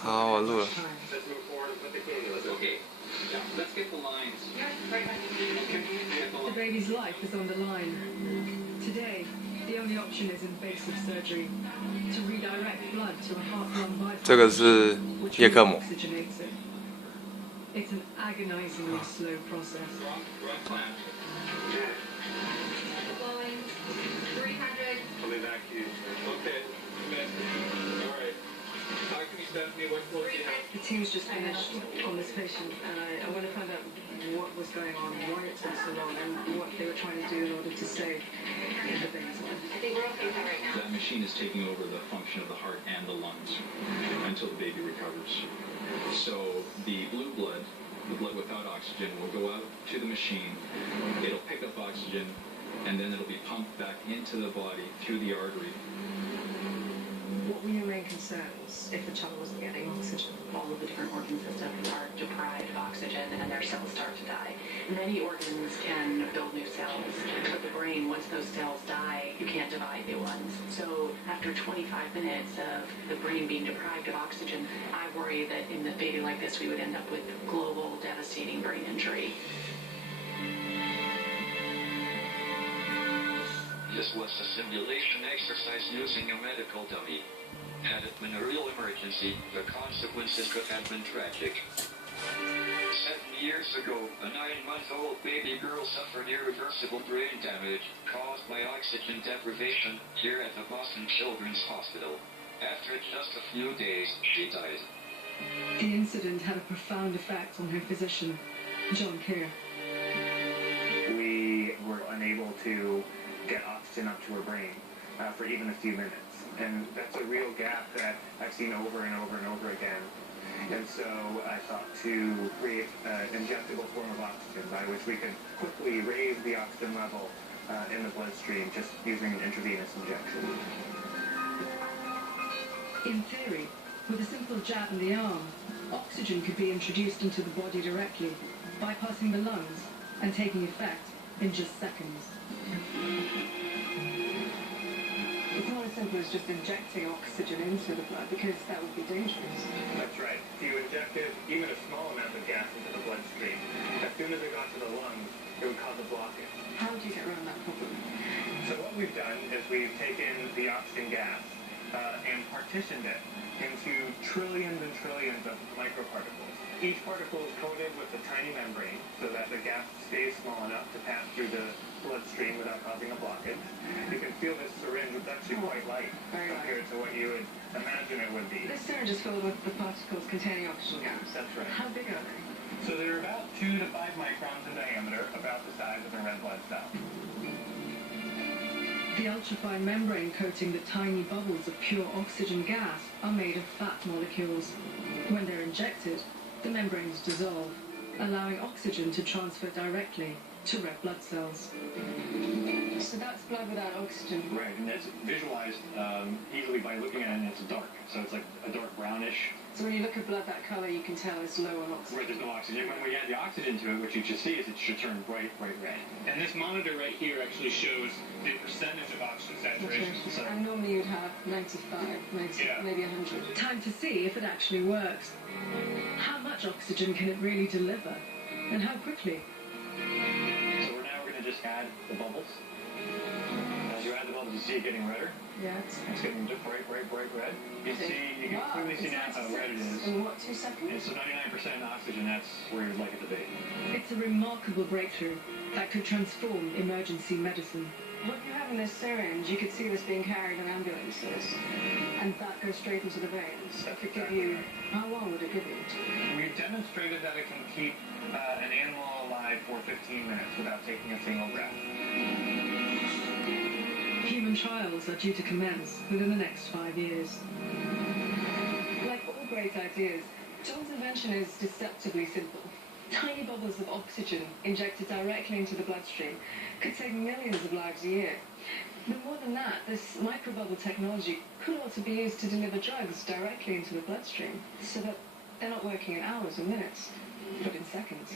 好，我录了。 Let's get the lines. The baby's life is on the line. Today, the only option is invasive surgery to redirect blood to a heart-lung bypass, 这个是 which 叶克膜， oxygenates it. It's an agonizingly slow process. Right plan. Flowing 300. Coming back to you. Okay. All right. How can you send me what clothes you have? The team's just finished on this patient, and I want to find out what was going on, why it took so long, and what they were trying to do in order to save the baby's life. I think we're okay with that right now. That machine is taking over the function of the heart and the lungs until the baby recovers. So the blue blood, the blood without oxygen, will go out to the machine. It'll pick up oxygen, and then it'll be pumped back into the body through the artery. What were your main concerns if the child wasn't getting oxygen? All of the different organ systems are deprived of oxygen and their cells start to die. Many organs can build new cells, but the brain, once those cells die, you can't divide new ones. So after 25 minutes of the brain being deprived of oxygen, I worry that in a baby like this, we would end up with global devastating brain injury. This was a simulation exercise using a medical dummy. Had it been a real emergency, the consequences could have been tragic. 7 years ago, a 9-month-old baby girl suffered irreversible brain damage caused by oxygen deprivation here at the Boston Children's Hospital. After just a few days, she died. The incident had a profound effect on her physician, John Kerr. We were unable to get oxygen up to her brain for even a few minutes. And that's a real gap that I've seen over and over and over again. And so I thought to create an injectable form of oxygen by which we could quickly raise the oxygen level in the bloodstream just using an intravenous injection. In theory, with a simple jab in the arm, oxygen could be introduced into the body directly, bypassing the lungs and taking effect in just seconds. It's not as simple as just injecting oxygen into the blood, because that would be dangerous. That's right. If you injected even a small amount of gas into the bloodstream, as soon as it got to the lungs, it would cause a blockage. How do you get around that problem? So what we've done is we've taken the oxygen gas and partitioned it into trillions and trillions of microparticles. Each particle is coated with a tiny membrane so that the gas stays small enough to pass through the bloodstream without causing a blockage. You can feel this syringe, it's actually quite light compared to what you would imagine it would be. This syringe is filled with the particles containing oxygen gas. That's right. How big are they? So they're about 2 to 5 microns in diameter, about the size of a red blood cell. The ultrafine membrane coating the tiny bubbles of pure oxygen gas are made of fat molecules. When they're injected, the membranes dissolve, allowing oxygen to transfer directly to red blood cells. So that's blood without oxygen. Right, and that's visualized easily by looking at it, and it's dark. So it's like a dark brownish. So when you look at blood that color, you can tell it's low on oxygen. Right, there's no oxygen. When we add the oxygen to it, what you should see is it should turn bright red. And this monitor right here actually shows the percentage of oxygen saturation. So And normally you'd have 95, 90, Yeah. maybe 100. Time to see if it actually works. How much oxygen can it really deliver? And how quickly? So we're now going to just add the bubbles. As you add the bubbles, you see it getting redder. Yeah, It's getting bright red. You can clearly see now how red it is. In what, 2 seconds? And so 99% oxygen, that's where you'd like it to be. It's a remarkable breakthrough that could transform emergency medicine. What you have in this syringe, you could see this being carried in ambulances, and that goes straight into the veins. That could give you, how long would it give you? we've demonstrated that it can keep an animal alive for 15 minutes without taking a single breath. Human trials are due to commence within the next 5 years. Like all great ideas, John's invention is deceptively simple. Tiny bubbles of oxygen injected directly into the bloodstream could save millions of lives a year. But more than that, this microbubble technology could also be used to deliver drugs directly into the bloodstream, so that they're not working in hours or minutes, but in seconds.